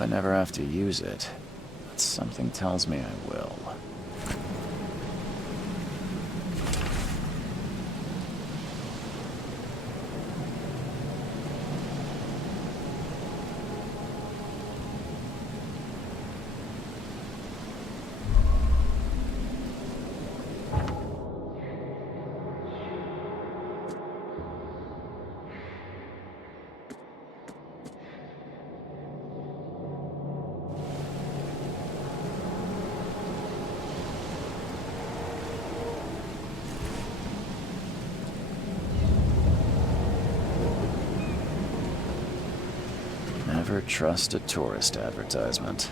I never have to use it, but something tells me I will. Never trust a tourist advertisement.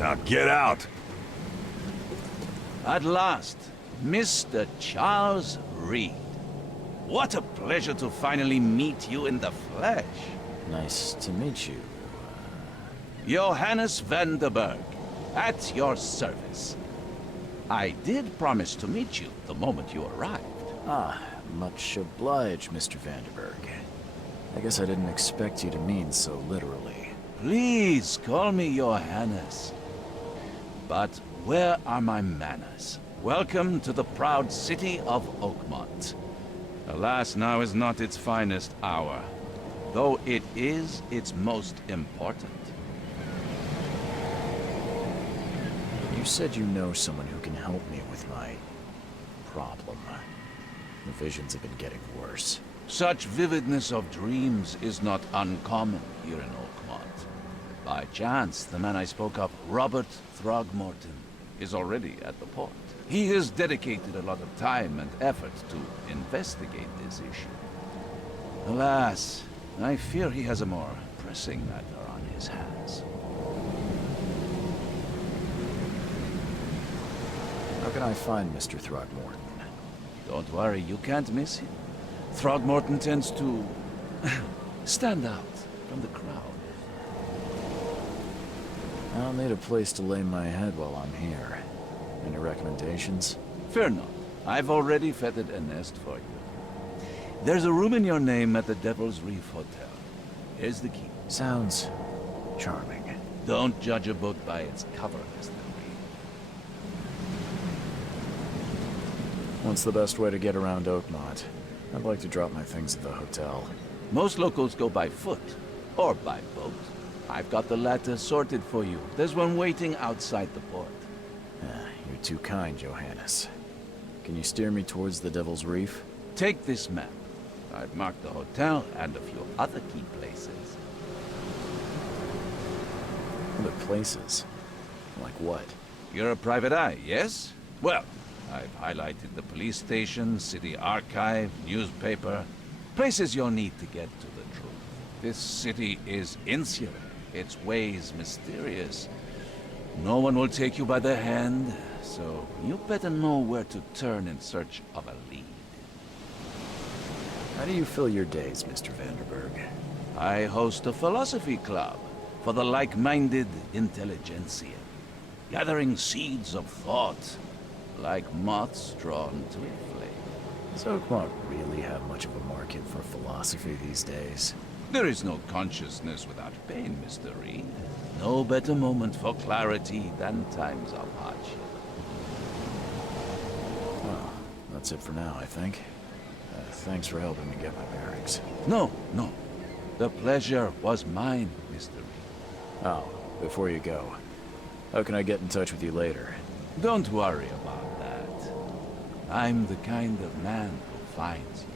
Now get out! At last, Mr. Charles Reed. What a pleasure to finally meet you in the flesh. Nice to meet you. Johannes van der Berg, at your service. I did promise to meet you the moment you arrived. Ah, much obliged, Mr. Vanderberg. I guess I didn't expect you to mean so literally. Please call me Johannes. But where are my manners? Welcome to the proud city of Oakmont. Alas, now is not its finest hour. though it is its most important. You said you know someone who can help me with my problem. The visions have been getting worse. Such vividness of dreams is not uncommon here in Oakmont. By chance, the man I spoke of, Robert Throgmorton, is already at the port. He has dedicated a lot of time and effort to investigate this issue. Alas, I fear he has a more pressing matter on his hands. How can I find Mr. Throgmorton? Don't worry, you can't miss him. Throgmorton tends to stand out from the crowd. I'll need a place to lay my head while I'm here. Any recommendations? Fear not. I've already fettered a nest for you. There's a room in your name at the Devil's Reef Hotel. Here's the key. Sounds charming. Don't judge a book by its cover, Mr. Reed. What's the best way to get around Oakmont? I'd like to drop my things at the hotel. Most locals go by foot, or by boat. I've got the latter sorted for you. There's one waiting outside the port. You're too kind, Johannes. Can you steer me towards the Devil's Reef? Take this map. I've marked the hotel and a few other key places. Other places? Like what? You're a private eye, yes? Well, I've highlighted the police station, city archive, newspaper. Places you'll need to get to the truth. This city is insular, its ways mysterious. No one will take you by the hand, so you better know where to turn in search of a lead. How do you fill your days, Mr. Vanderberg? I host a philosophy club for the like-minded intelligentsia, gathering seeds of thought, like moths drawn to a flame. Does Oakmont really have much of a market for philosophy these days? There is no consciousness without pain, Mr. Reed. No better moment for clarity than times of hardship. Well, that's it for now, I think. Thanks for helping me get my bearings. No. The pleasure was mine, Mr. Reed. Oh, before you go, how can I get in touch with you later? Don't worry about that. I'm the kind of man who finds you.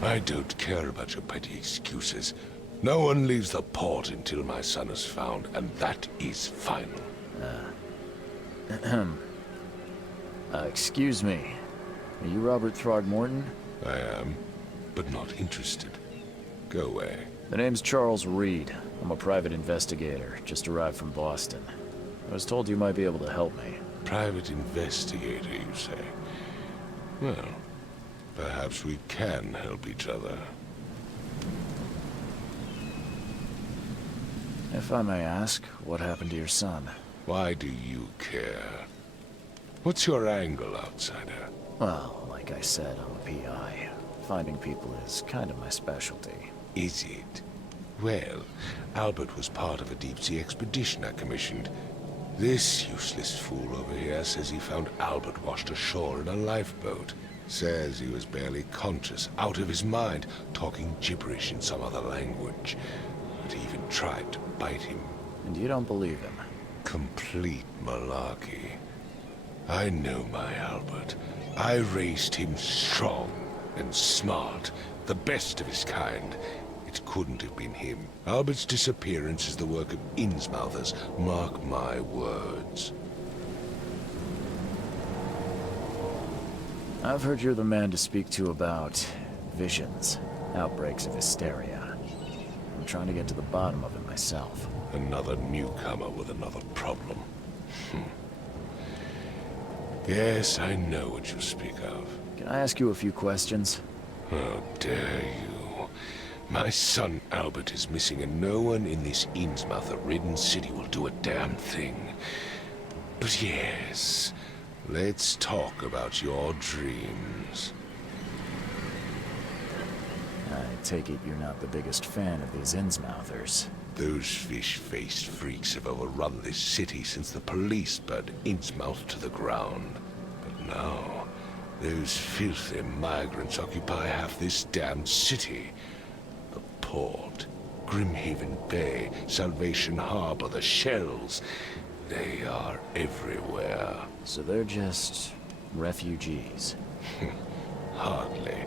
I don't care about your petty excuses. No one leaves the port until my son is found, and that is final. Excuse me. Are you Robert Throgmorton? I am, but not interested. Go away. The name's Charles Reed. I'm a private investigator, just arrived from Boston. I was told you might be able to help me. Private investigator, you say? Well, perhaps we can help each other. If I may ask, what happened to your son? Why do you care? What's your angle, outsider? Well, like I said, I'm a PI. Finding people is kind of my specialty. Is it? Well, Albert was part of a deep-sea expedition I commissioned. This useless fool over here says he found Albert washed ashore in a lifeboat. Says he was barely conscious, out of his mind, talking gibberish in some other language. But he even tried to bite him. And you don't believe him? Complete malarkey. I know my Albert. I raised him strong and smart, the best of his kind. It couldn't have been him. Albert's disappearance is the work of Innsmouthers, mark my words. I've heard you're the man to speak to about visions, outbreaks of hysteria. I'm trying to get to the bottom of it myself. Another newcomer with another problem. Yes, I know what you speak of. Can I ask you a few questions? How dare you? My son Albert is missing, and no one in this Innsmouther-ridden city will do a damn thing. But yes, let's talk about your dreams. I take it you're not the biggest fan of these Innsmouthers. Those fish-faced freaks have overrun this city since the police burned Innsmouth to the ground. But now, those filthy migrants occupy half this damned city. The port, Grimhaven Bay, Salvation Harbor, the shells. They are everywhere. So they're just refugees. Hardly.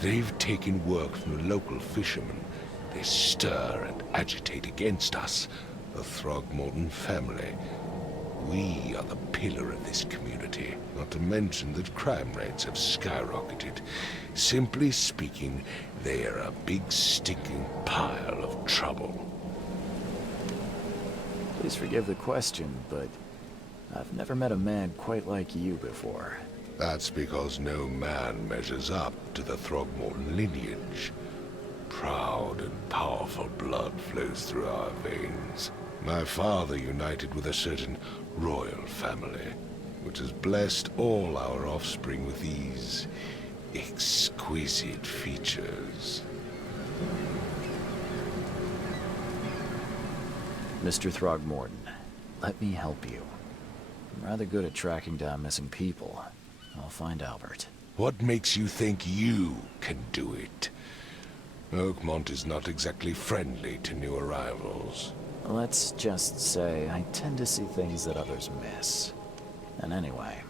They've taken work from the local fishermen. They stir and agitate against us, the Throgmorton family. We are the pillar of this community, not to mention that crime rates have skyrocketed. Simply speaking, they are a big stinking pile of trouble. Please forgive the question, but I've never met a man quite like you before. That's because no man measures up to the Throgmorton lineage. Proud and powerful blood flows through our veins. My father united with a certain royal family, which has blessed all our offspring with these exquisite features. Mr. Throgmorton, let me help you. I'm rather good at tracking down missing people. I'll find Albert. What makes you think you can do it? Oakmont is not exactly friendly to new arrivals. Let's just say I tend to see things that others miss. And anyway,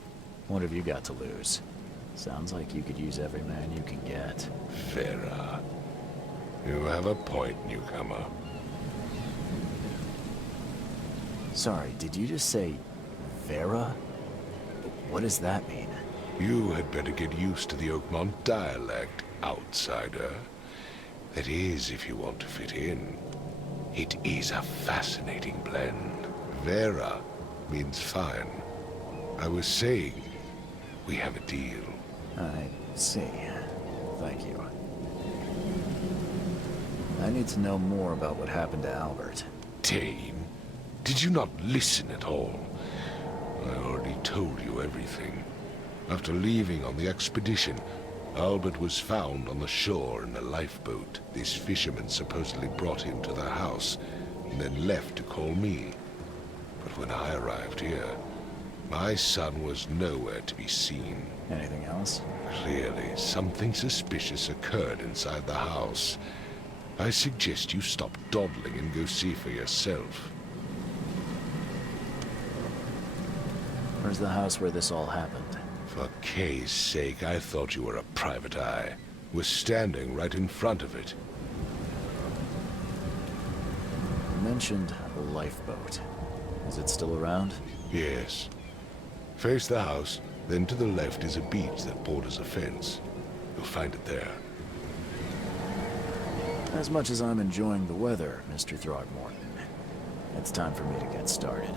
what have you got to lose? Sounds like you could use every man you can get. Vera. You have a point, newcomer. Sorry, did you just say Vera? What does that mean? You had better get used to the Oakmont dialect, outsider. That is, if you want to fit in. It is a fascinating blend. Vera means fine. I was saying, we have a deal. I see. Thank you. I need to know more about what happened to Albert. Dane, did you not listen at all? I already told you everything. After leaving on the expedition, Albert was found on the shore in a lifeboat. These fishermen supposedly brought him to their house, and then left to call me. But when I arrived here, my son was nowhere to be seen. Anything else? Clearly, something suspicious occurred inside the house. I suggest you stop dawdling and go see for yourself. Where's the house where this all happened? For Kay's sake, I thought you were a private eye. We're standing right in front of it. You mentioned a lifeboat. Is it still around? Yes. Face the house, then to the left is a beach that borders a fence. You'll find it there. As much as I'm enjoying the weather, Mr. Throgmorton, it's time for me to get started.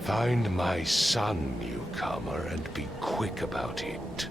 Find my son, newcomer, and be quick about it.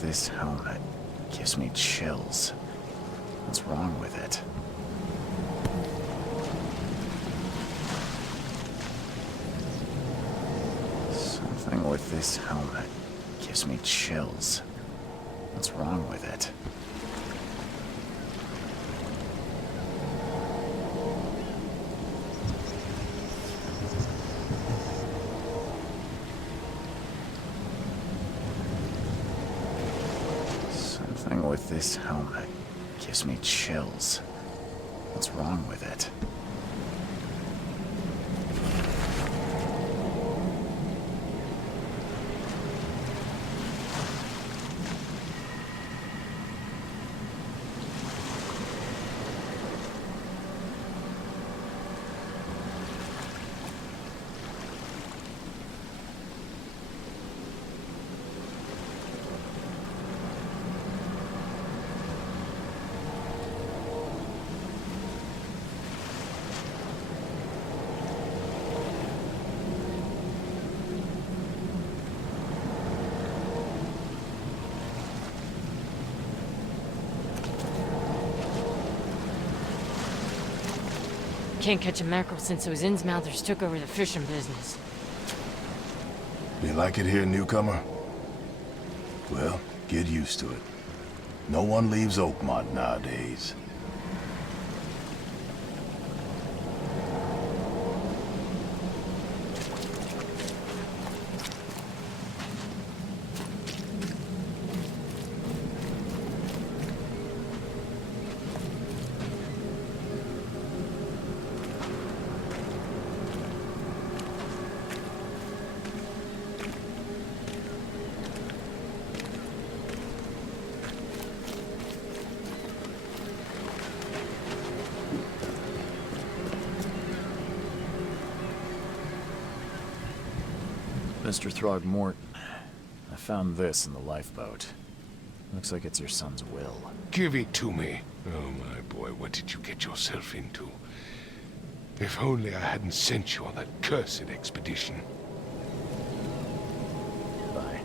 with this helmet gives me chills. What's wrong with it? Something with this helmet gives me chills. What's wrong with it? Something with this helmet gives me chills. What's wrong with it? Can't catch a mackerel since those Innsmouthers took over the fishing business. You like it here, newcomer? Well, get used to it. No one leaves Oakmont nowadays. Mr. Throgmorton, I found this in the lifeboat. Looks like it's your son's will. Give it to me. Oh, my boy, what did you get yourself into? If only I hadn't sent you on that cursed expedition. Bye.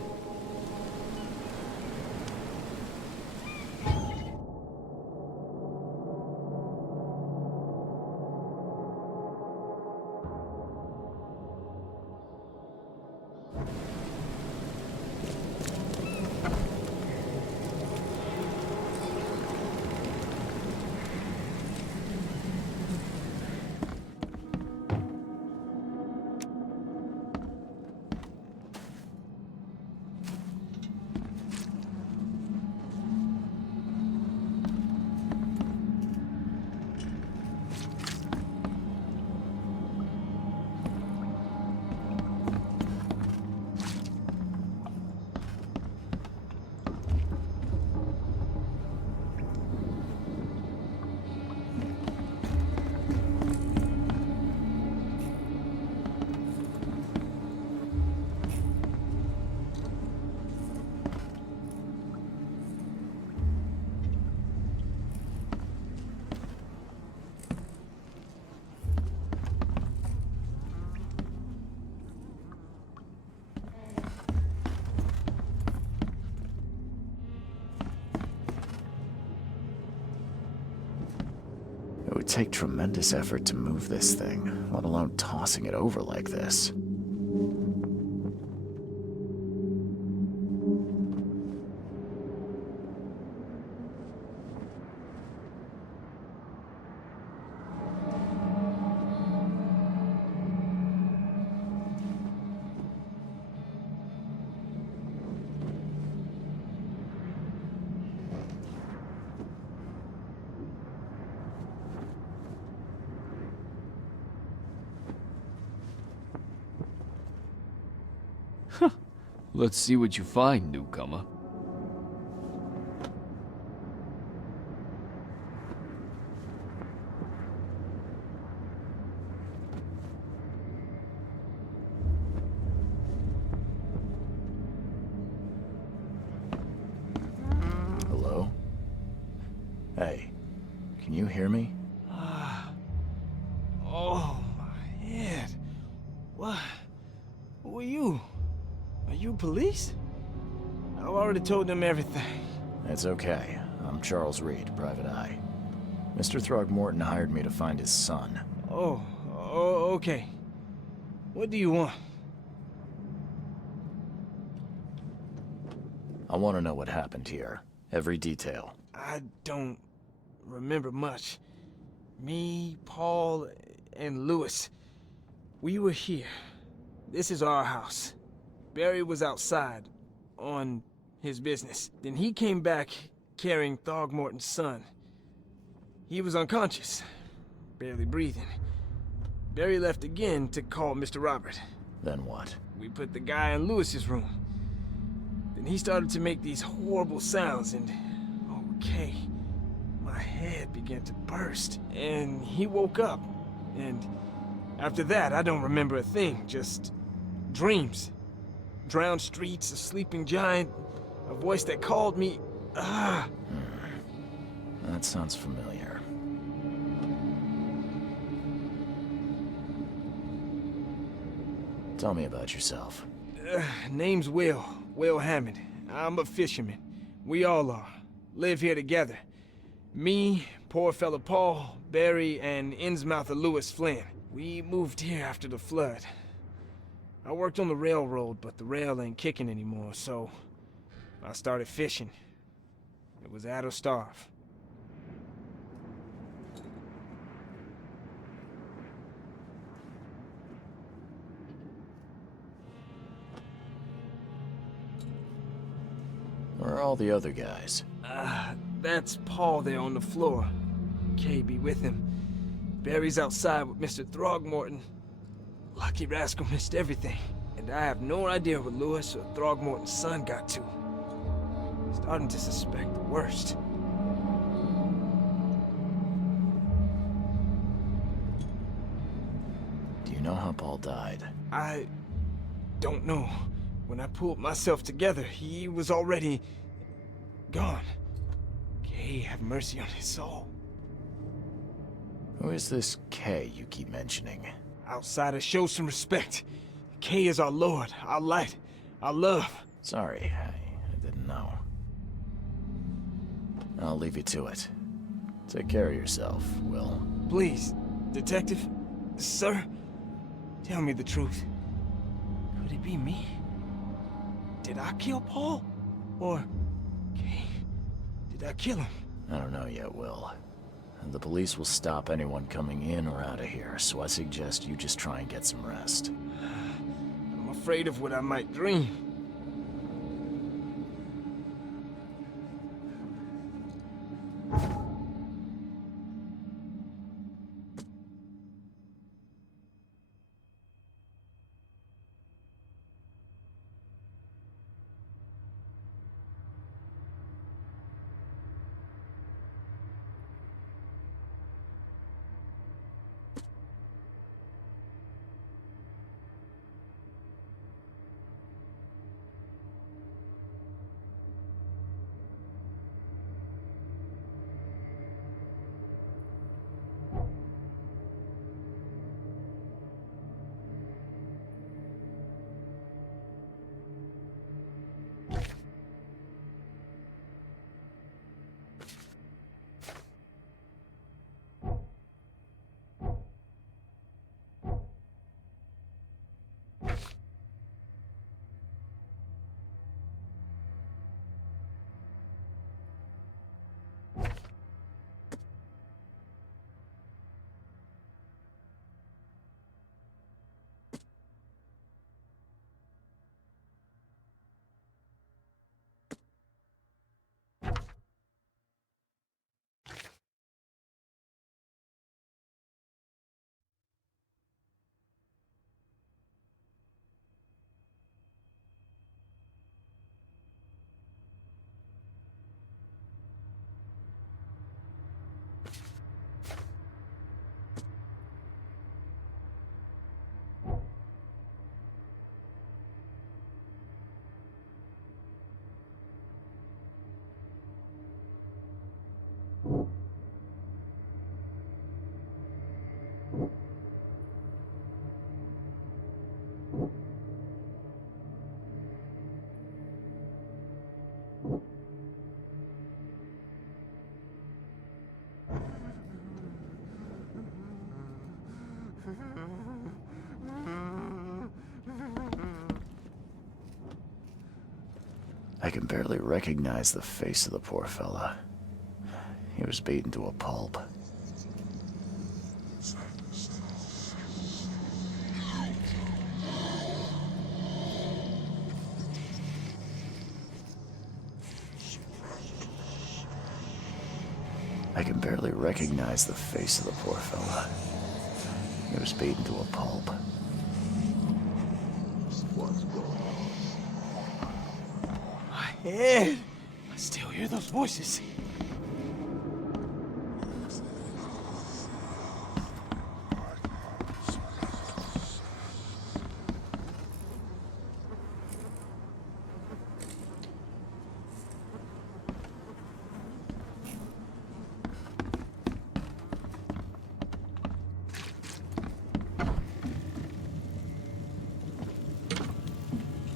It would take tremendous effort to move this thing, let alone tossing it over like this. Let's see what you find, newcomer. Hello? Hey, can you hear me? Oh, my head. What? Who are you? Are you police? already told them everything. It's okay. I'm Charles Reed, Private Eye. Mr. Throgmorton hired me to find his son. Oh, okay. What do you want? I want to know what happened here. Every detail. I don't remember much. Me, Paul, and Lewis, we were here. This is our house. Barry was outside, on his business. Then he came back carrying Throgmorton's son. He was unconscious, barely breathing. Barry left again to call Mr. Robert. Then what? We put the guy in Lewis's room. Then he started to make these horrible sounds and... okay, my head began to burst. And he woke up. And after that, I don't remember a thing, just dreams. Drowned streets, a sleeping giant, a voice that called me. That sounds familiar. Tell me about yourself. Name's Will Hammond. I'm a fisherman. We all are. Live here together. Me, poor fella Paul, Barry, and Innsmouther Lewis Flynn. We moved here after the flood. I worked on the railroad, but the rail ain't kicking anymore, so I started fishing. It was add or starve. Where are all the other guys? That's Paul there on the floor. Kay be with him. Barry's outside with Mr. Throgmorton. Lucky rascal missed everything. And I have no idea what Lewis or Throgmorton's son got to. Starting to suspect the worst. Do you know how Paul died? I don't know. When I pulled myself together, he was already gone. Kay have mercy on his soul. Who is this K you keep mentioning? Outsiders, show some respect. Kay is our lord, our light, our love. Sorry, I didn't know. I'll leave you to it. Take care of yourself, Will. Please, detective, sir, tell me the truth. Could it be me? Did I kill Paul? Or, Kay, did I kill him? I don't know yet, Will. The police will stop anyone coming in or out of here, so I suggest you just try and get some rest. I'm afraid of what I might dream. I can barely recognize the face of the poor fella. He was beaten to a pulp. I can barely recognize the face of the poor fella. He was beaten to a pulp. My head! I still hear those voices.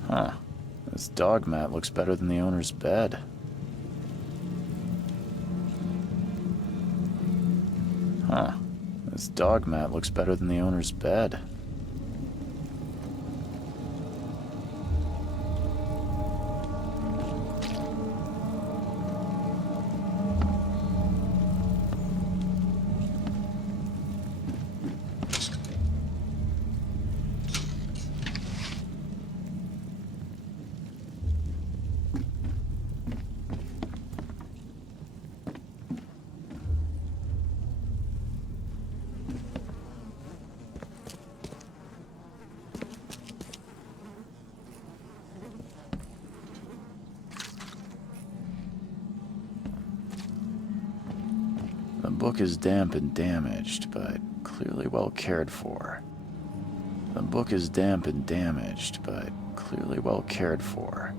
Huh. This dog mat looks better than the owner's bed. Huh. This dog mat looks better than the owner's bed. The book is damp and damaged, but clearly well cared for. The book is damp and damaged, but clearly well cared for.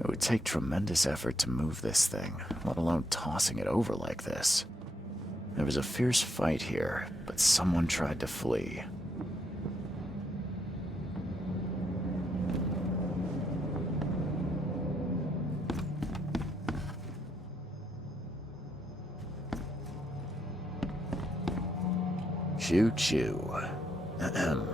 It would take tremendous effort to move this thing, let alone tossing it over like this. There was a fierce fight here, but someone tried to flee. Choo-choo. Ahem.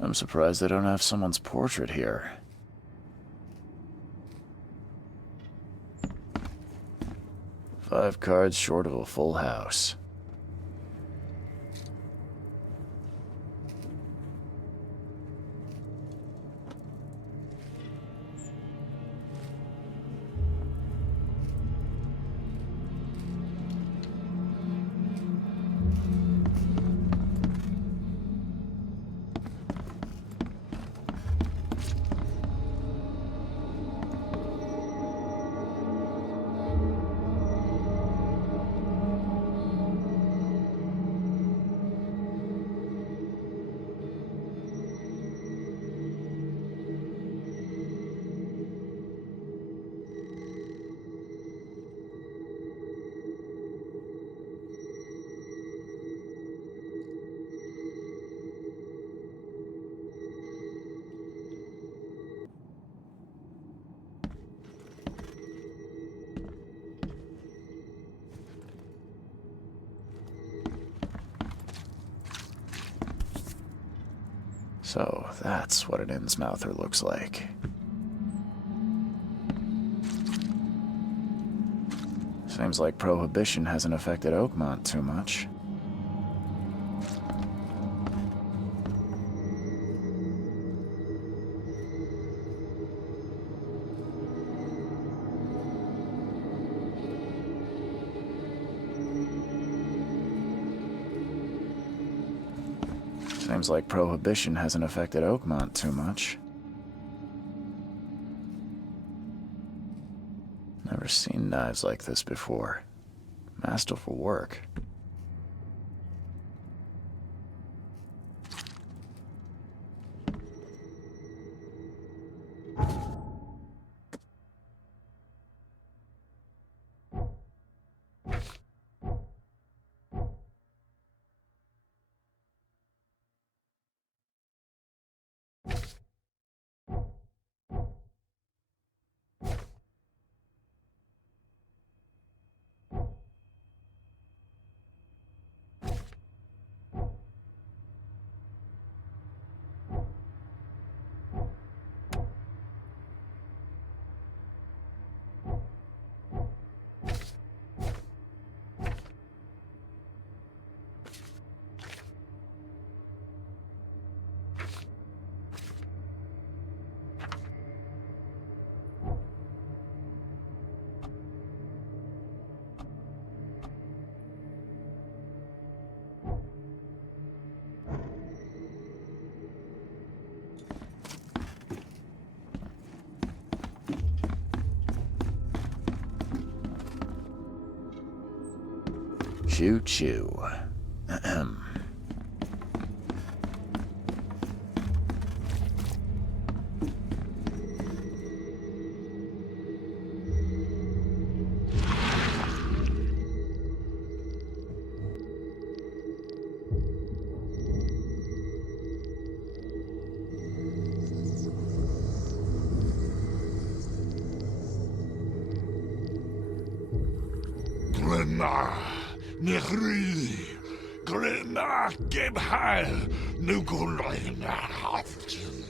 I'm surprised they don't have someone's portrait here. Five cards short of a full house. So that's what an Innsmouther looks like. Seems like Prohibition hasn't affected Oakmont too much. Seems like Prohibition hasn't affected Oakmont too much. Never seen knives like this before. Masterful work. Choo choo. Ahem. Glenna, Nehri, Glenna, Gebheil, Nugulina, Haftin.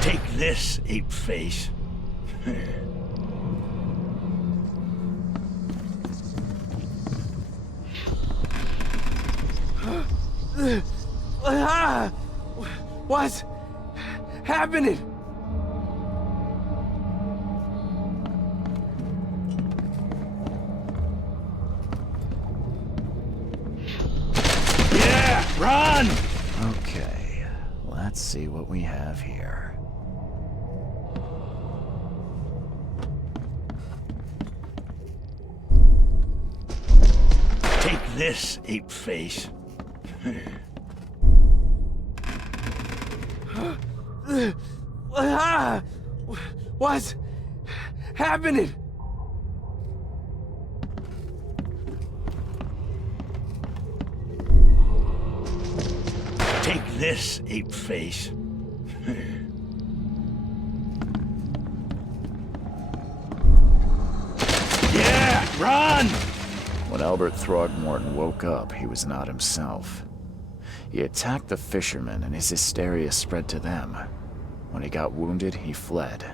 Take this, ape face. What's happening? Yeah, run! Okay, let's see what we have here. Take this, ape face. What's happening? Take this, ape face. Yeah, run! When Albert Throgmorton woke up, he was not himself. He attacked the fishermen, and his hysteria spread to them. When he got wounded, he fled.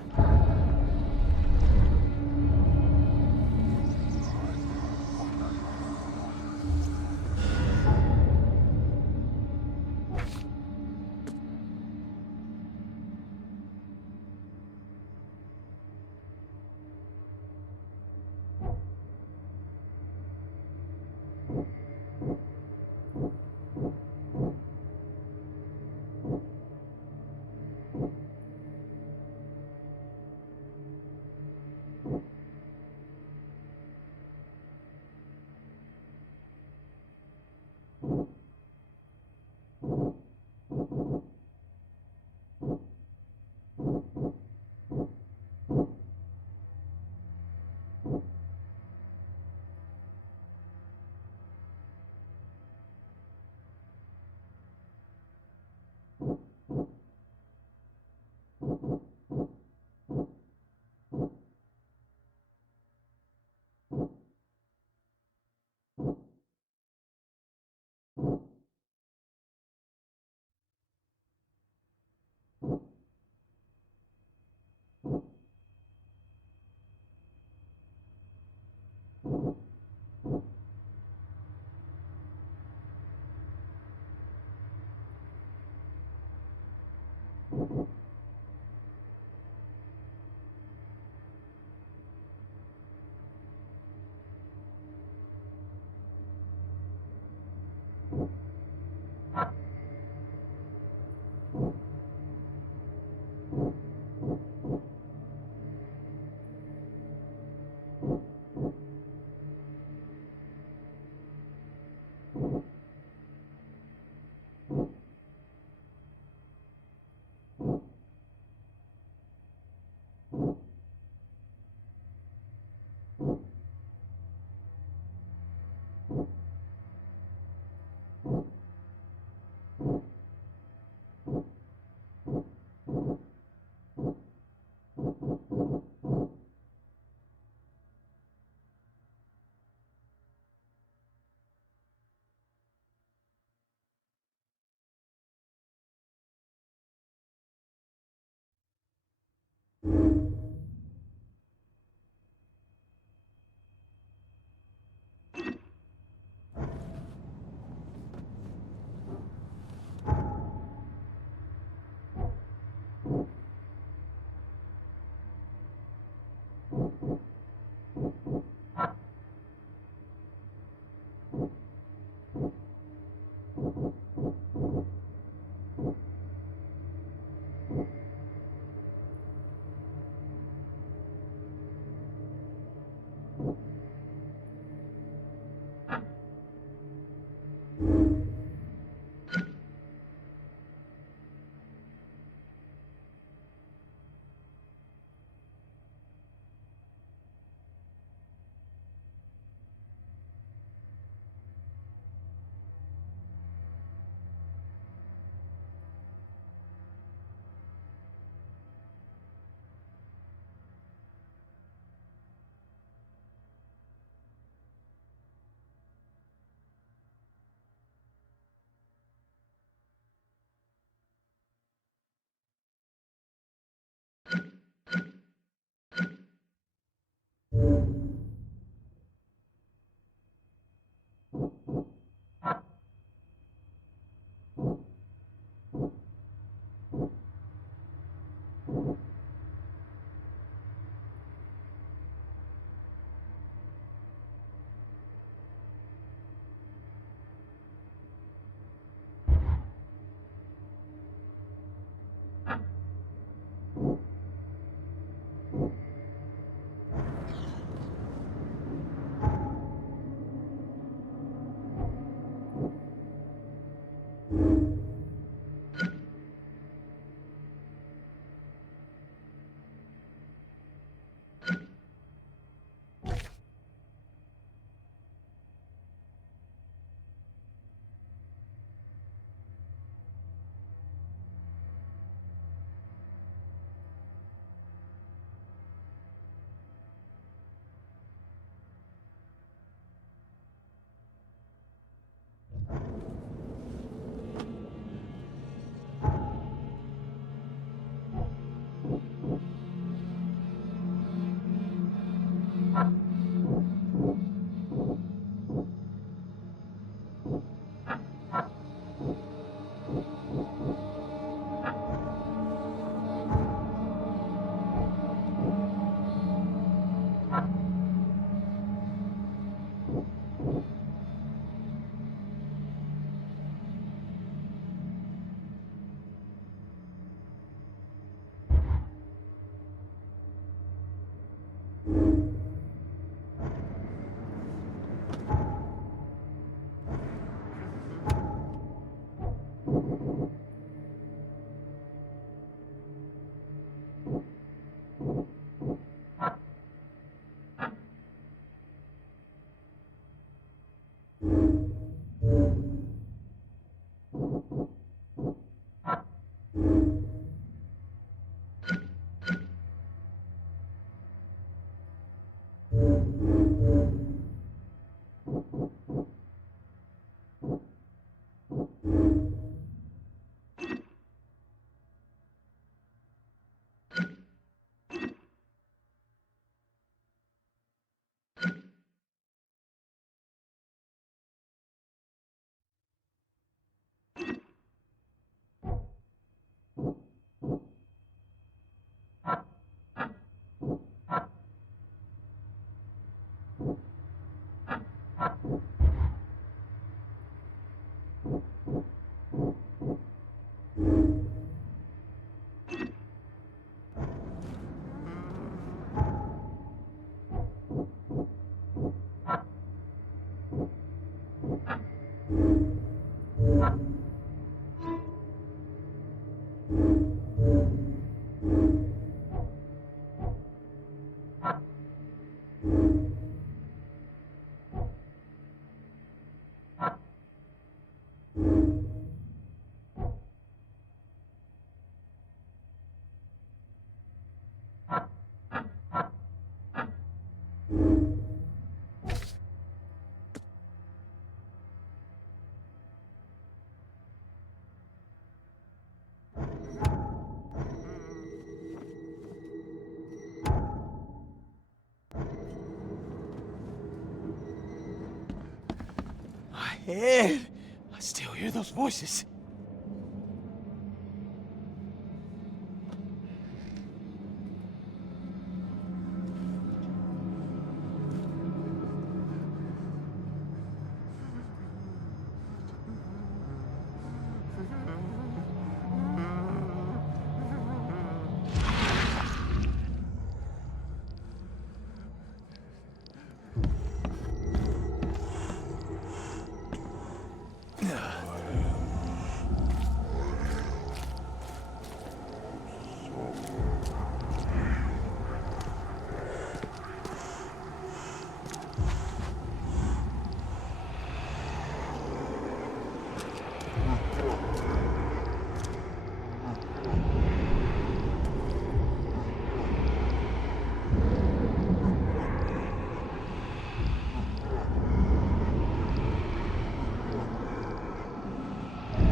head. I still hear those voices.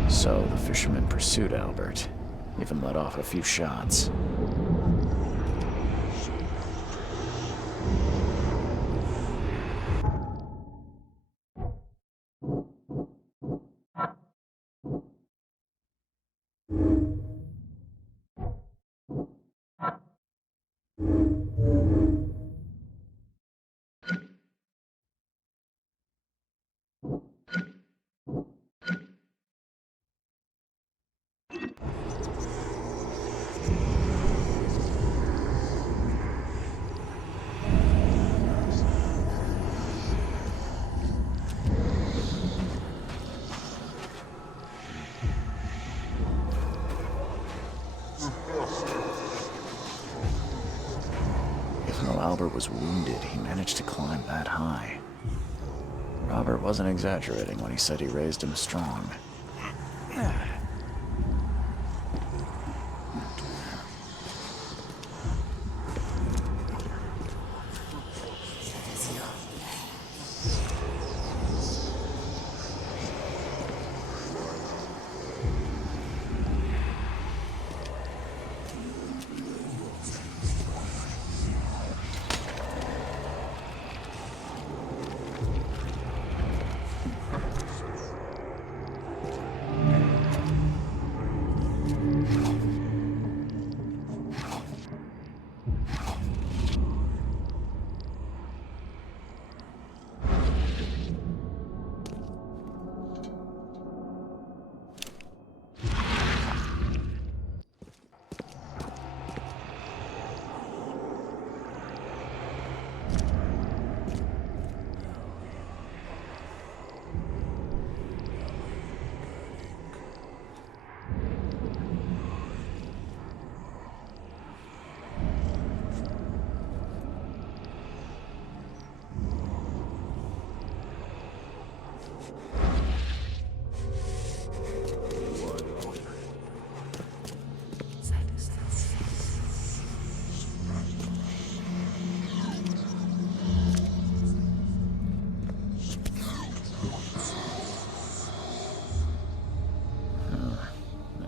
So the fisherman pursued Albert, even let off a few shots. Even though Albert was wounded, he managed to climb that high. Robert wasn't exaggerating when he said he raised him strong.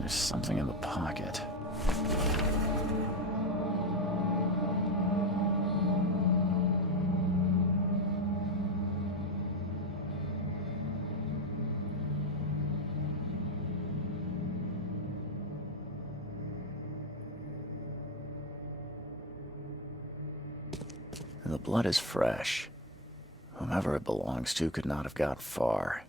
There's something in the pocket. The blood is fresh. Whomever it belongs to could not have got far.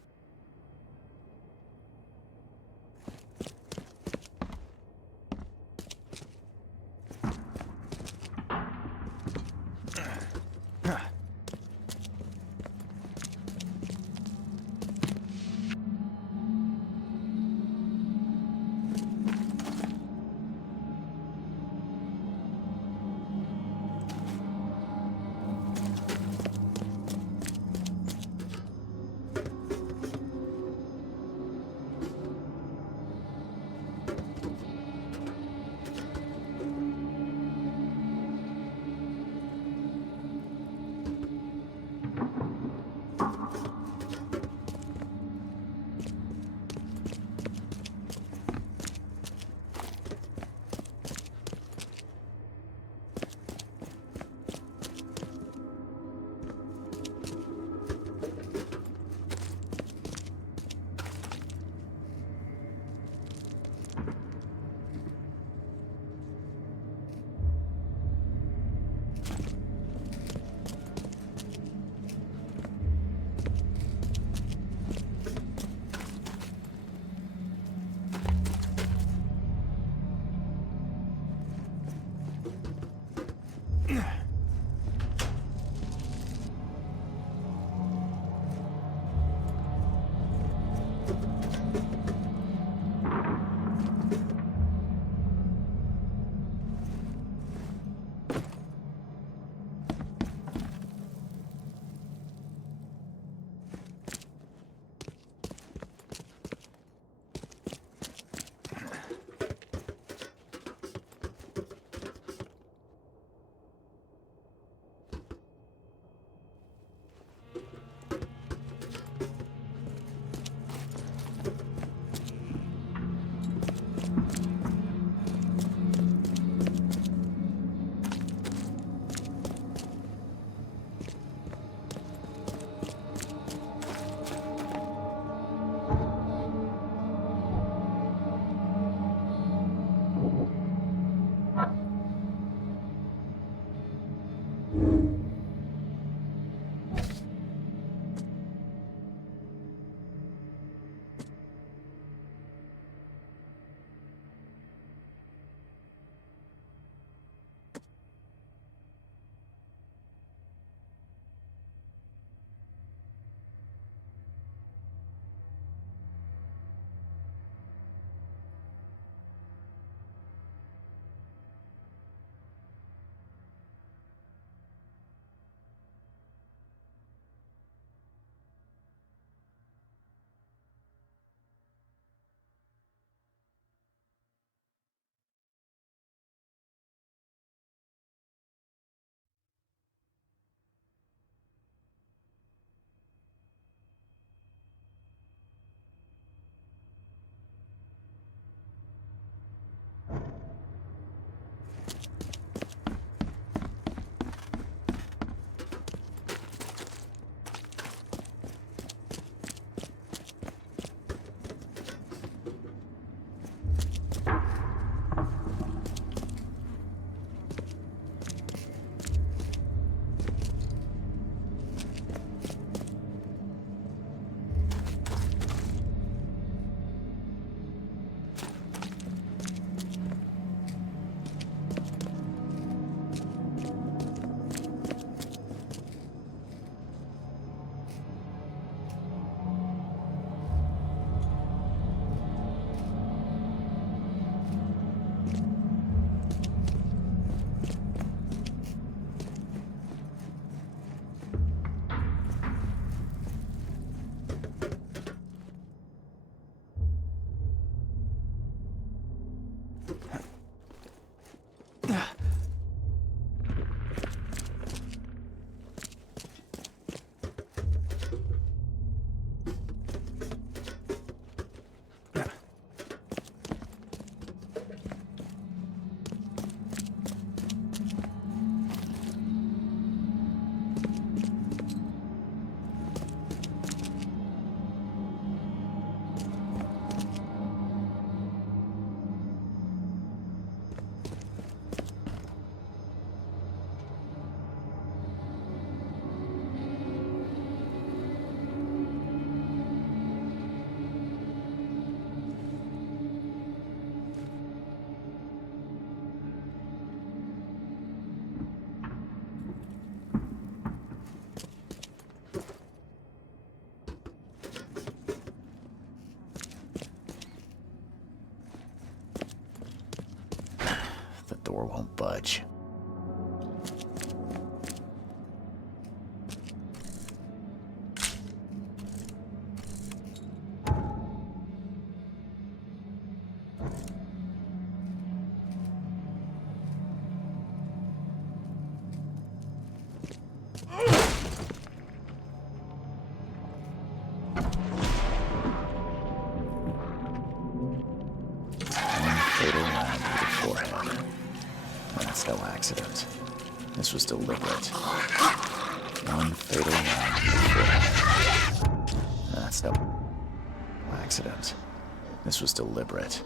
door won't budge. Fatal wound to the forehead. That's no accident. This was deliberate. One fatal wound to the forehead. That's no accident. This was deliberate.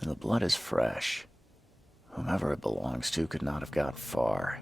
The blood is fresh. Whomever it belongs to could not have got far.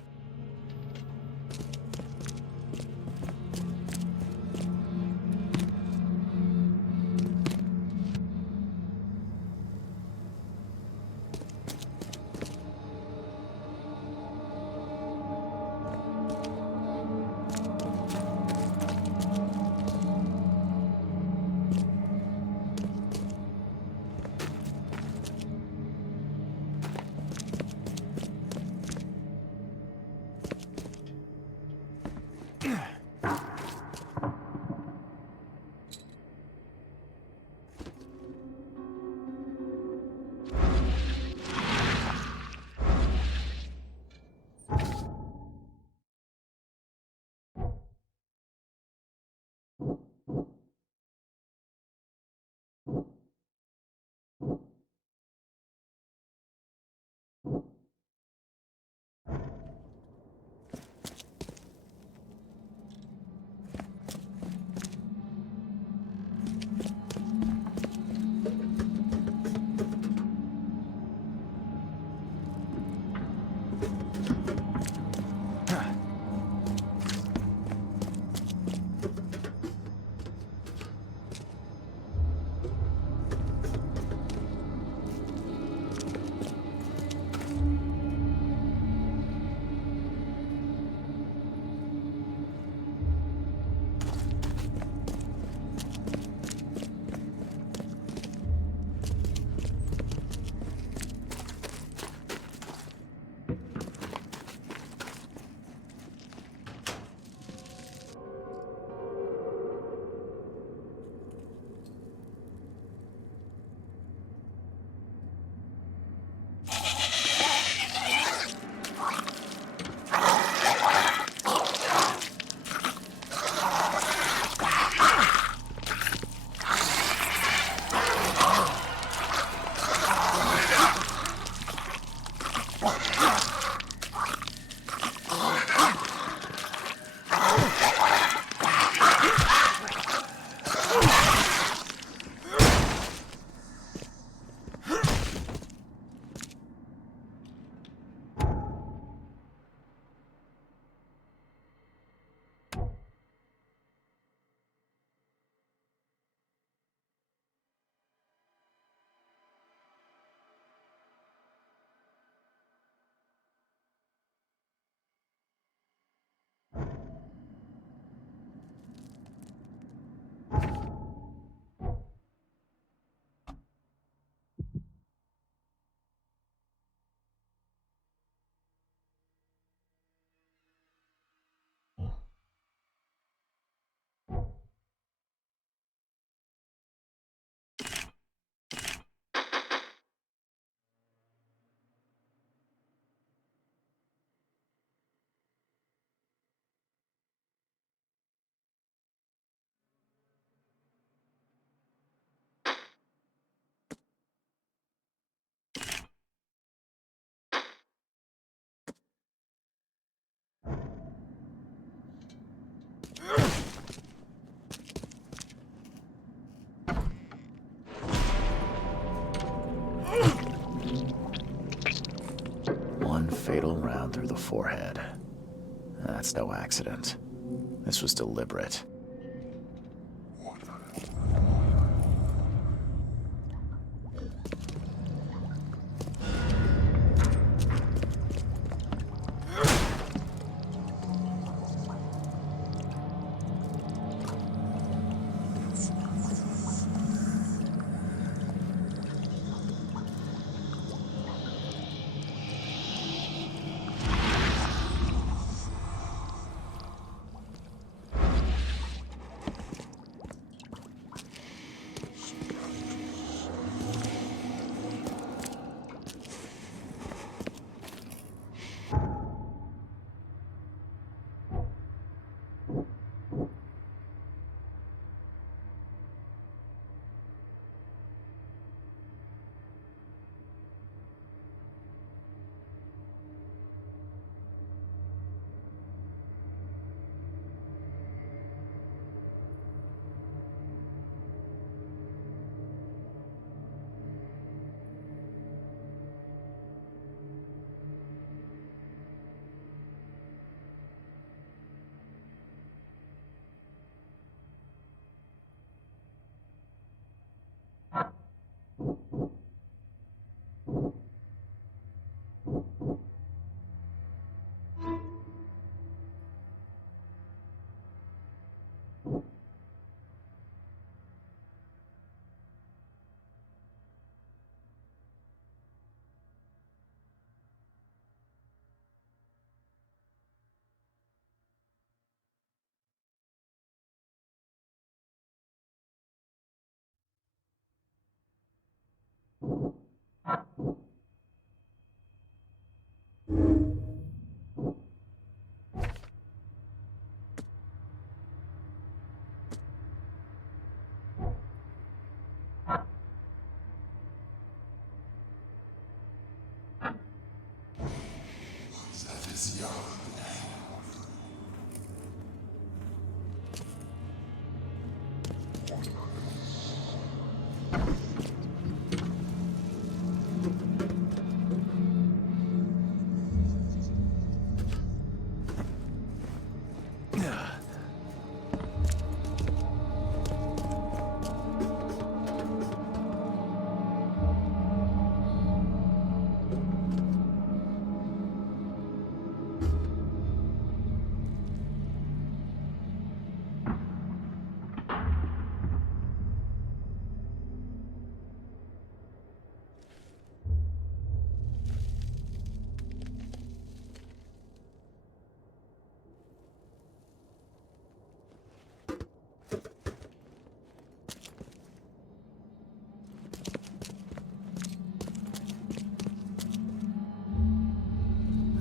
fatal round through the forehead. That's no accident. This was deliberate.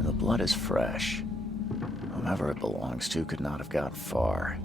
The blood is fresh. Whomever it belongs to could not have gotten far.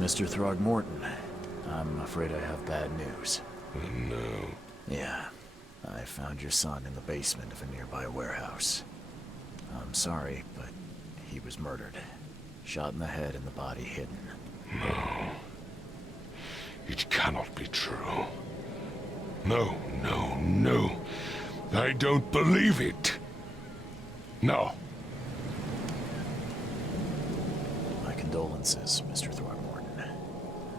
Mr. Throgmorton, I'm afraid I have bad news. No. Yeah, I found your son in the basement of a nearby warehouse. I'm sorry, but he was murdered. Shot in the head and the body hidden. No. It cannot be true. No, no, no. I don't believe it. No. My condolences, Mr. Throgmorton.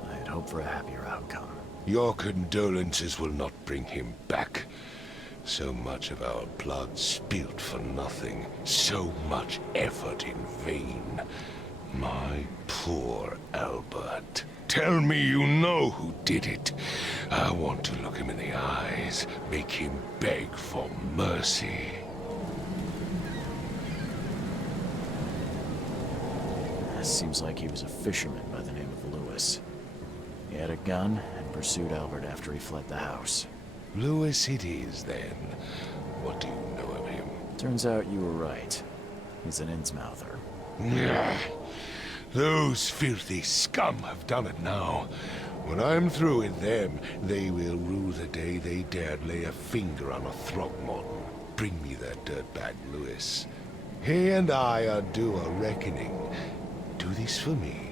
I had hoped for a happier outcome. Your condolences will not bring him back. So much of our blood spilt for nothing. So much effort in vain. My poor Albert. Tell me you know who did it. I want to look him in the eyes, make him beg for mercy. Seems like he was a fisherman by the name of Lewis. He had a gun and pursued Albert after he fled the house. Lewis it is, then. What do you know of him? Turns out you were right. He's an Innsmouther. Ugh. Those filthy scum have done it now. When I'm through with them, they will rue the day they dared lay a finger on a Throgmorton. Bring me that dirtbag, Lewis. He and I are due a reckoning. Do this for me,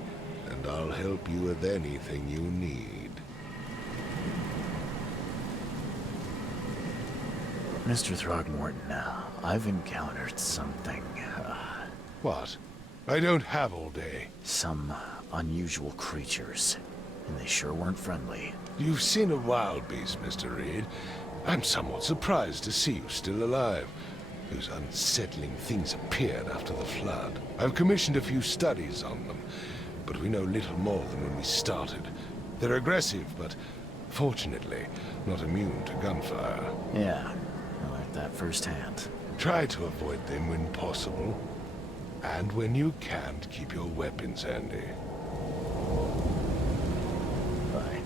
and I'll help you with anything you need. Mr. Throgmorton, I've encountered something, What? I don't have all day. some unusual creatures, and they sure weren't friendly. You've seen a wild beast, Mr. Reed. I'm somewhat surprised to see you still alive. Those unsettling things appeared after the flood. I've commissioned a few studies on them, but we know little more than when we started. They're aggressive, but fortunately, not immune to gunfire. Yeah, I learned that firsthand. Try to avoid them when possible. And when you can't, keep your weapons handy. Bye.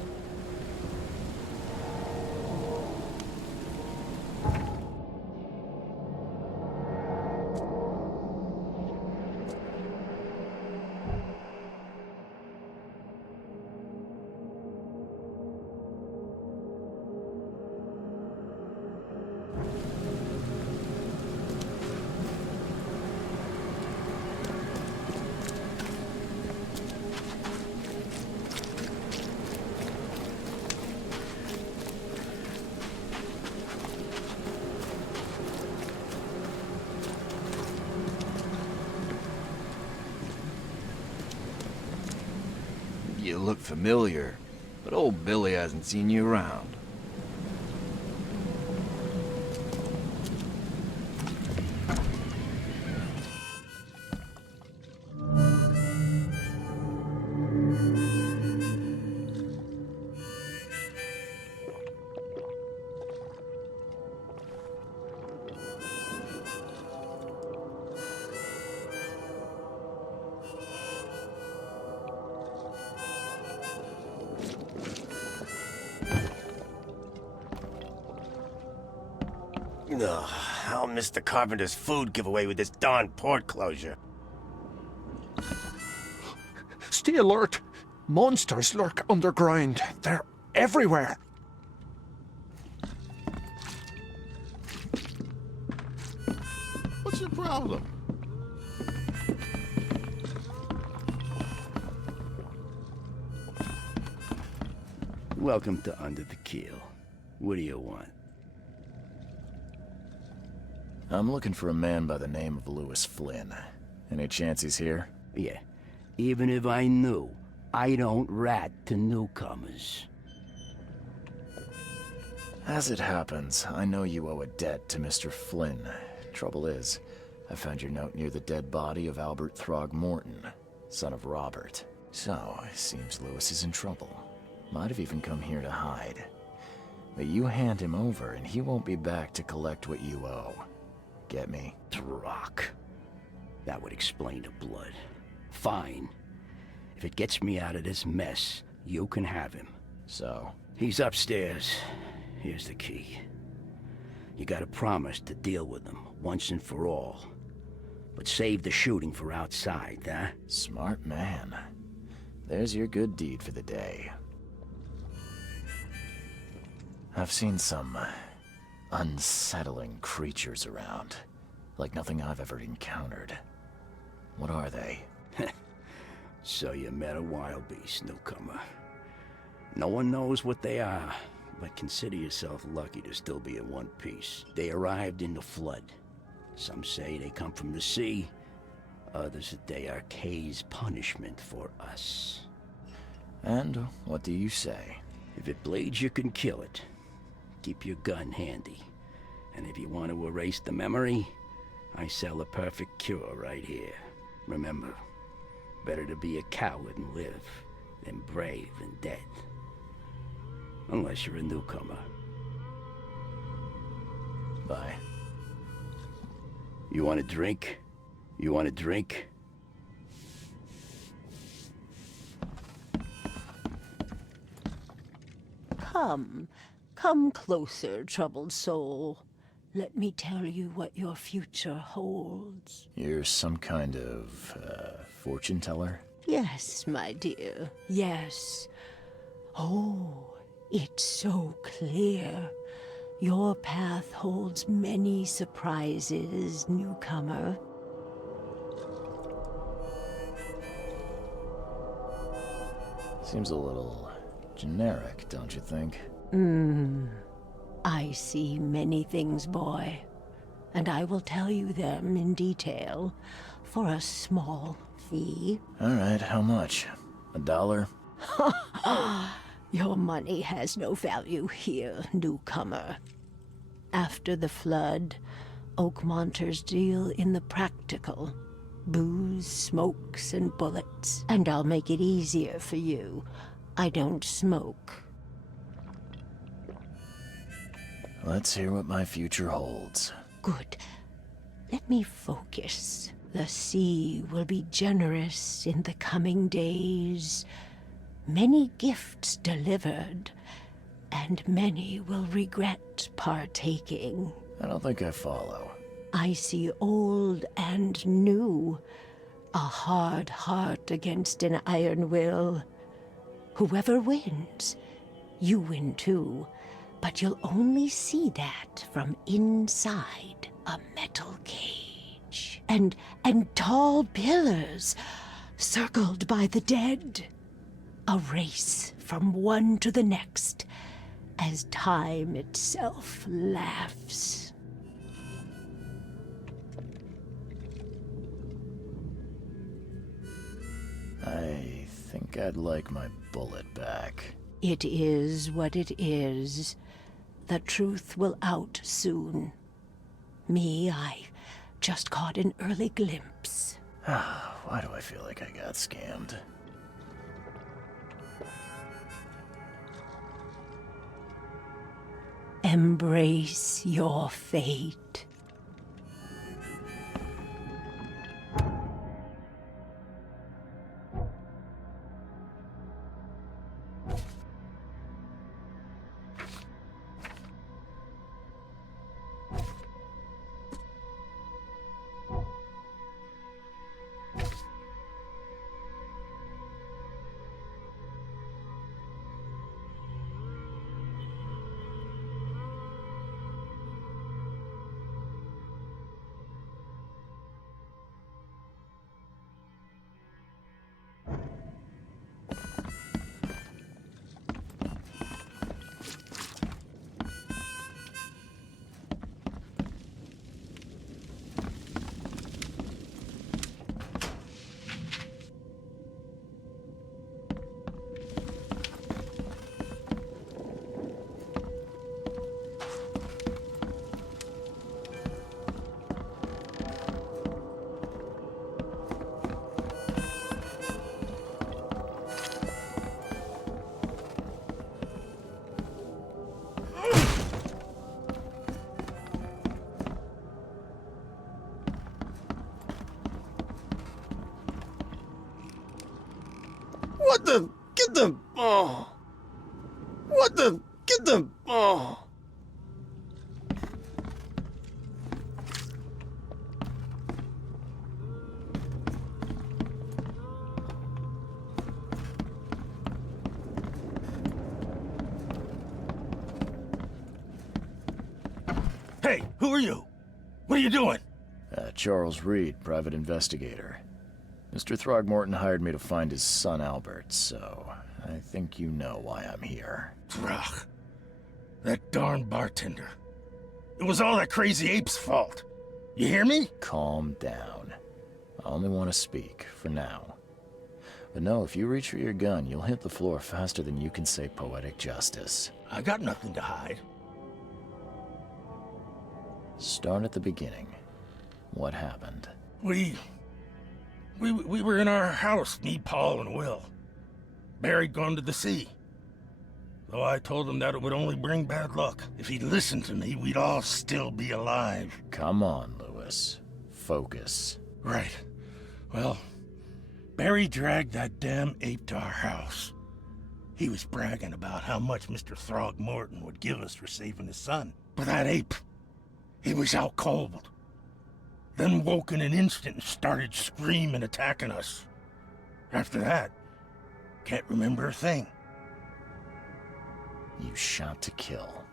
You look familiar, but old Billy hasn't seen you around. Ugh, I'll miss the carpenter's food giveaway with this darn port closure. Stay alert! Monsters lurk underground. They're everywhere. What's your problem? Welcome to Under the Keel. What do you want? I'm looking for a man by the name of Lewis Flynn. Any chance he's here? Yeah, even if I knew, I don't rat to newcomers. As it happens, I know you owe a debt to Mr. Flynn. Trouble is, I found your note near the dead body of Albert Throgmorton, son of Robert. So, it seems Lewis is in trouble. Might have even come here to hide. But you hand him over and he won't be back to collect what you owe. Get me? Drock. That would explain the blood. Fine. If it gets me out of this mess, you can have him. So? He's upstairs. Here's the key. You gotta promise to deal with him, once and for all. But save the shooting for outside, huh? Smart man. There's your good deed for the day. I've seen some unsettling creatures around. Like nothing I've ever encountered. What are they? So you met a wild beast, newcomer. No one knows what they are, but consider yourself lucky to still be in one piece. They arrived in the flood. Some say they come from the sea. Others that they are Kay's punishment for us. And what do you say? If it bleeds, you can kill it. Keep your gun handy. And if you want to erase the memory, I sell a perfect cure right here. Remember, better to be a coward and live than brave and dead. Unless you're a newcomer. Bye. You want a drink? You want a drink? Come closer, troubled soul. Let me tell you what your future holds. You're some kind of, fortune teller? Yes, my dear, yes. Oh, it's so clear. Your path holds many surprises, newcomer. Seems a little generic, don't you think? I see many things, boy, and I will tell you them in detail for a small fee. All right, how much? $1? Your money has no value here, newcomer. After the flood, Oakmonters deal in the practical. Booze, smokes, and bullets. And I'll make it easier for you. I don't smoke. Let's hear what my future holds. Good. Let me focus. The sea will be generous in the coming days. Many gifts delivered, and many will regret partaking. I don't think I follow. I see old and new. A hard heart against an iron will. Whoever wins, you win too. But you'll only see that from inside a metal cage. And tall pillars, circled by the dead. A race from one to the next, as time itself laughs. I think I'd like my bullet back. It is what it is. The truth will out soon. Me, I just caught an early glimpse. Why do I feel like I got scammed? Embrace your fate. What the? Get them! Oh! What the? Get them! Oh! Hey, who are you? What are you doing? Charles Reed, private investigator. Mr. Throgmorton hired me to find his son Albert, so I think you know why I'm here. Throg. That darn bartender. It was all that crazy ape's fault. You hear me? Calm down. I only want to speak, for now. But no, if you reach for your gun, you'll hit the floor faster than you can say poetic justice. I got nothing to hide. Start at the beginning. What happened? We were in our house, me, Paul, and Will. Barry'd gone to the sea. Though I told him that it would only bring bad luck. If he'd listened to me, we'd all still be alive. Come on, Lewis. Focus. Right. Well, Barry dragged that damn ape to our house. He was bragging about how much Mr. Throgmorton would give us for saving his son. But that ape, he was out cold. Then woke in an instant and started screaming, attacking us. After that, can't remember a thing. You shot to kill.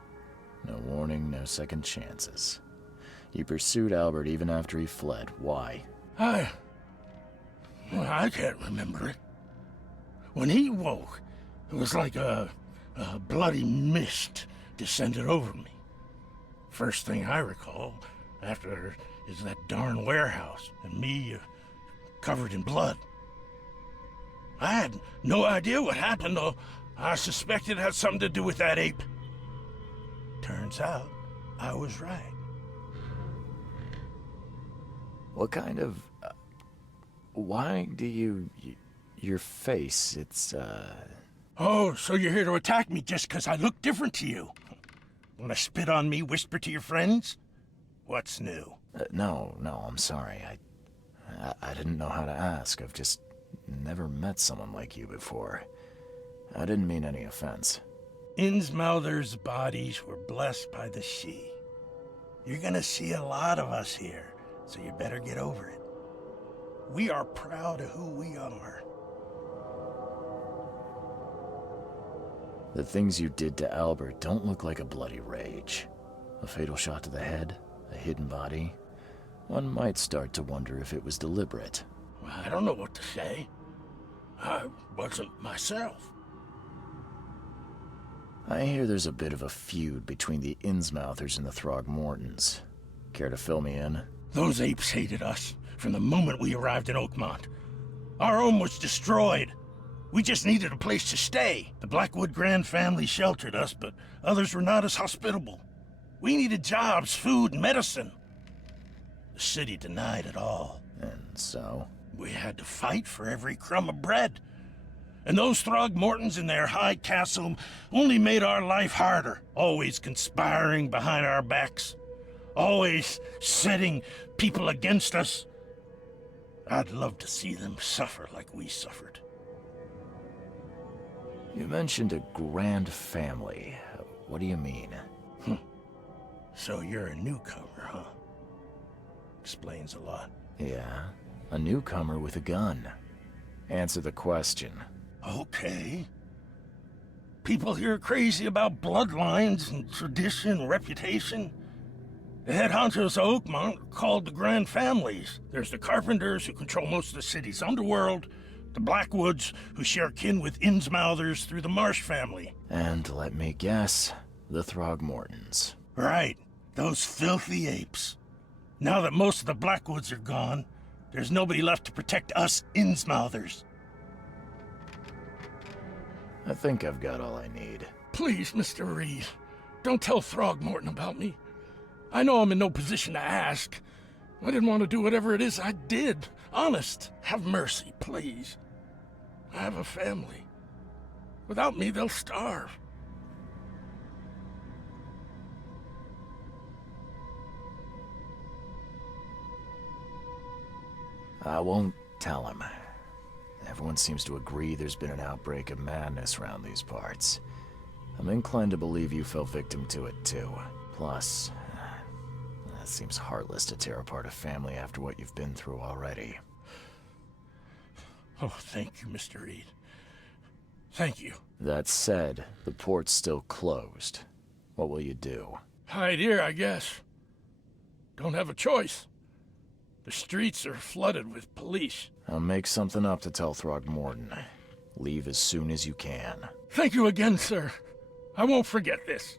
No warning, no second chances. You pursued Albert even after he fled. Why? I can't remember it. When he woke, it was like a bloody mist descended over me. First thing I recall after is that darn warehouse and me covered in blood. I had no idea what happened, though. I suspected it had something to do with that ape. Turns out, I was right. What kind of... why do you... your face, it's, Oh, so you're here to attack me just 'cause I look different to you? Wanna spit on me, whisper to your friends? What's new? no, I'm sorry. I didn't know how to ask. I've just never met someone like you before. I didn't mean any offense. Innsmouther's bodies were blessed by the sea. You're gonna see a lot of us here, so you better get over it. We are proud of who we are. The things you did to Albert don't look like a bloody rage. A fatal shot to the head, a hidden body. One might start to wonder if it was deliberate. I don't know what to say. I wasn't myself. I hear there's a bit of a feud between the Innsmouthers and the Throgmortons. Care to fill me in? Those apes hated us from the moment we arrived in Oakmont. Our home was destroyed. We just needed a place to stay. The Blackwood Grand family sheltered us, but others were not as hospitable. We needed jobs, food, and medicine. The city denied it all. And so? We had to fight for every crumb of bread. And those Throgmortons in their high castle only made our life harder, always conspiring behind our backs, always setting people against us. I'd love to see them suffer like we suffered. You mentioned a grand family. What do you mean? So you're a newcomer, huh? Explains a lot. Yeah, a newcomer with a gun. Answer the question. Okay. People here are crazy about bloodlines and tradition and reputation. The head honchos of Oakmont are called the Grand Families. There's the Carpenters, who control most of the city's underworld, the Blackwoods, who share kin with Innsmouthers through the Marsh family. And let me guess, the Throgmortons. Right, those filthy apes. Now that most of the Blackwoods are gone, there's nobody left to protect us Innsmouthers. I think I've got all I need. Please, Mr. Reed, don't tell Throgmorton about me. I know I'm in no position to ask. I didn't want to do whatever it is I did. Honest, have mercy, please. I have a family. Without me, they'll starve. I won't tell him. Everyone seems to agree there's been an outbreak of madness around these parts. I'm inclined to believe you fell victim to it too. Plus, it seems heartless to tear apart a family after what you've been through already. Oh, thank you, Mr. Reed. Thank you. That said, the port's still closed. What will you do? Hide here, I guess. Don't have a choice. The streets are flooded with police. I'll make something up to tell Throgmorton. Leave as soon as you can. Thank you again, sir. I won't forget this.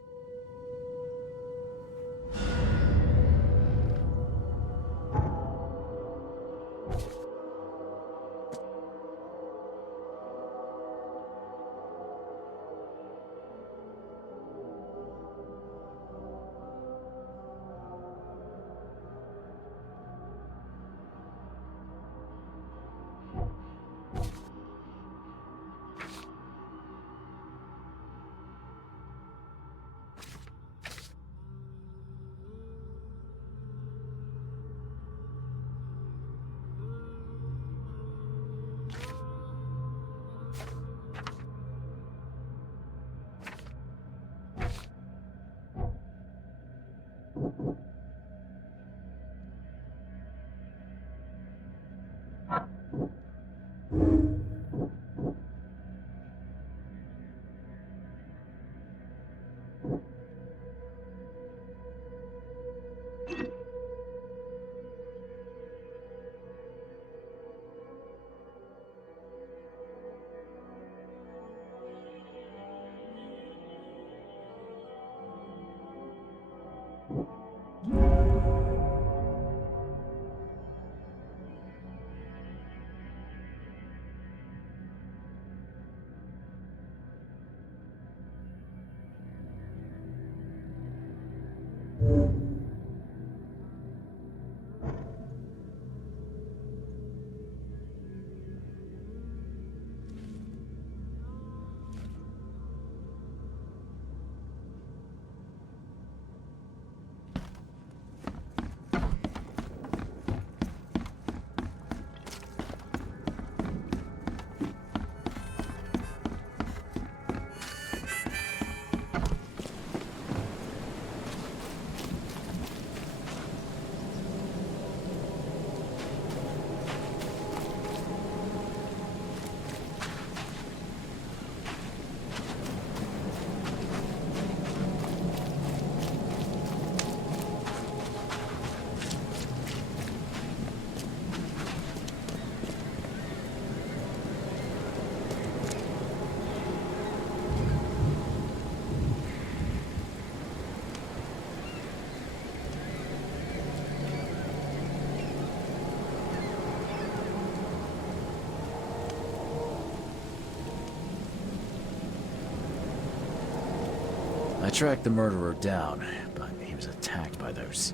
I tracked the murderer down, but he was attacked by those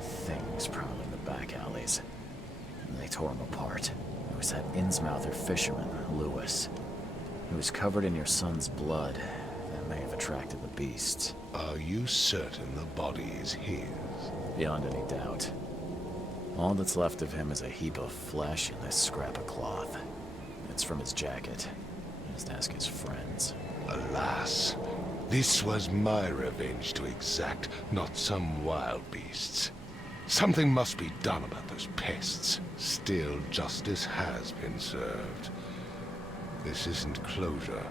things prowling the back alleys. And they tore him apart. It was that Innsmouther fisherman, Lewis. He was covered in your son's blood. That may have attracted the beasts. Are you certain the body is his? Beyond any doubt. All that's left of him is a heap of flesh and this scrap of cloth. It's from his jacket. Just ask his friends. Alas, this was my revenge to exact, not some wild beasts. Something must be done about those pests. Still, justice has been served. This isn't closure,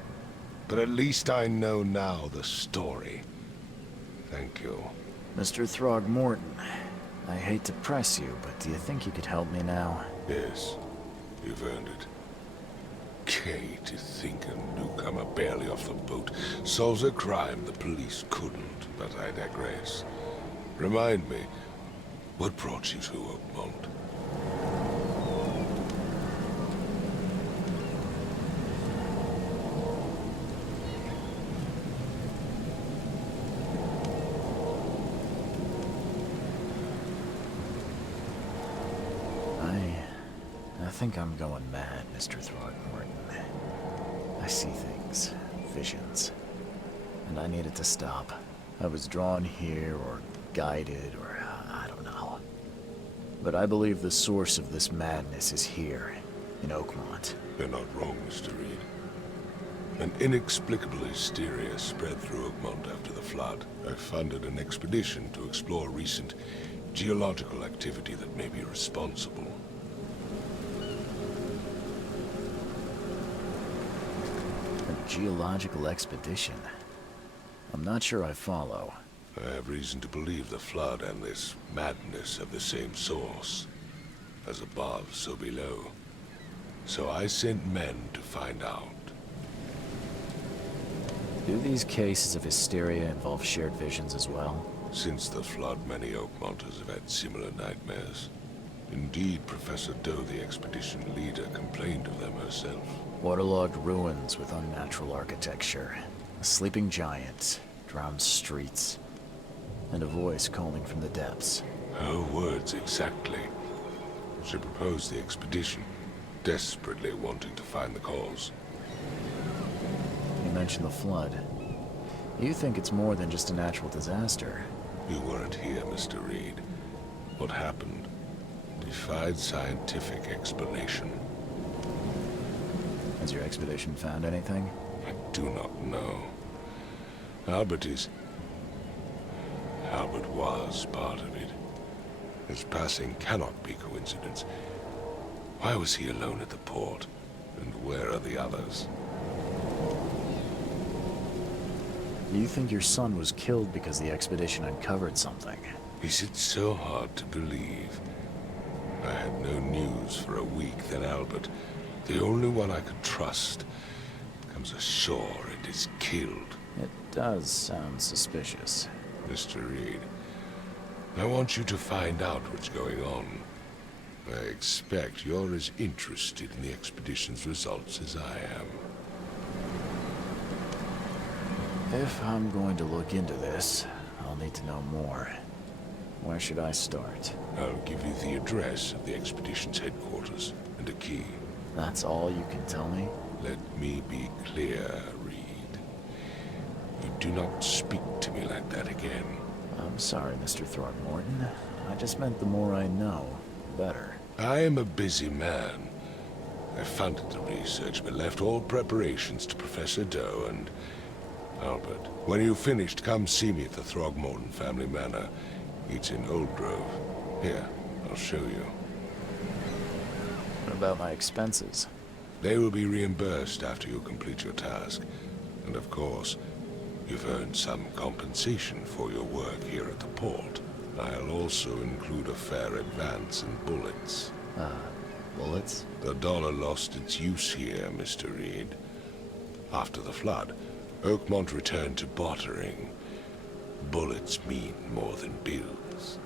but at least I know now the story. Thank you. Mr. Throgmorton, I hate to press you, but do you think you could help me now? Yes, you've earned it. Okay, to think a newcomer barely off the boat solves a crime the police couldn't, but I digress. Remind me, what brought you to Oakmont? I think I'm going mad, Mr. Throgmorton. I see things, visions, and I needed to stop. I was drawn here, or guided, or I don't know. But I believe the source of this madness is here, in Oakmont. You're not wrong, Mr. Reed. An inexplicable hysteria spread through Oakmont after the flood. I funded an expedition to explore recent geological activity that may be responsible. A geological expedition? I'm not sure I follow. I have reason to believe the flood and this madness have the same source. As above, so below. So I sent men to find out. Do these cases of hysteria involve shared visions as well? Since the flood, many Oakmonters have had similar nightmares. Indeed, Professor Doe, the expedition leader, complained of them herself. Waterlogged ruins with unnatural architecture. A sleeping giant, drowned streets, and a voice calling from the depths. Her words exactly. She proposed the expedition, desperately wanting to find the cause. You mentioned the flood. You think it's more than just a natural disaster? You weren't here, Mr. Reed. What happened defied scientific explanation. Has your expedition found anything? I do not know. Albert was part of it. His passing cannot be coincidence. Why was he alone at the port? And where are the others? You think your son was killed because the expedition uncovered something? Is it so hard to believe? I had no news for a week, then Albert, the only one I could trust, comes ashore and is killed. It does sound suspicious. Mr. Reed, I want you to find out what's going on. I expect you're as interested in the expedition's results as I am. If I'm going to look into this, I'll need to know more. Where should I start? I'll give you the address of the expedition's headquarters and a key. That's all you can tell me? Let me be clear, Reed. You do not speak to me like that again. I'm sorry, Mr. Throgmorton. I just meant the more I know, the better. I am a busy man. I funded the research, but left all preparations to Professor Doe and Albert. When you've finished, come see me at the Throgmorton family manor. It's in Old Grove. Here, I'll show you. What about my expenses? They will be reimbursed after you complete your task. And of course, you've earned some compensation for your work here at the port. I'll also include a fair advance in bullets. Bullets? The dollar lost its use here, Mr. Reed. After the flood, Oakmont returned to bartering. Bullets mean more than bills.